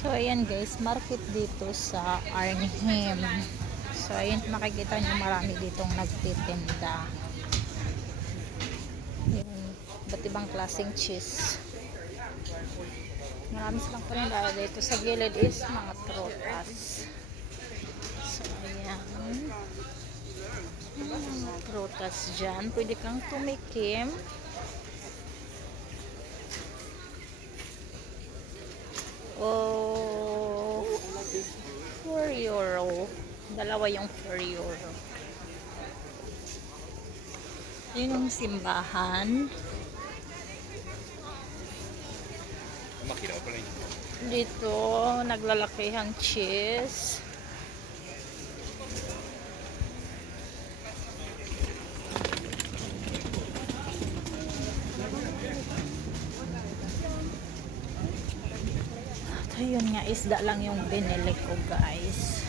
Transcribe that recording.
So, ayan guys, market dito sa Arnhem. So, ayan, makikita nyo marami ditong nagtitinda. Ayan, iba't ibang klaseng cheese. Marami silang paninda dito. Sa gilid is mga prutas. So, ayan. Mga prutas dyan. Pwede kang tumikim. Oh, €4. Dalawa yung €4. Yun yung simbahan. Dito, naglalakihang cheese. At ayun nga, isda lang yung binili ko guys.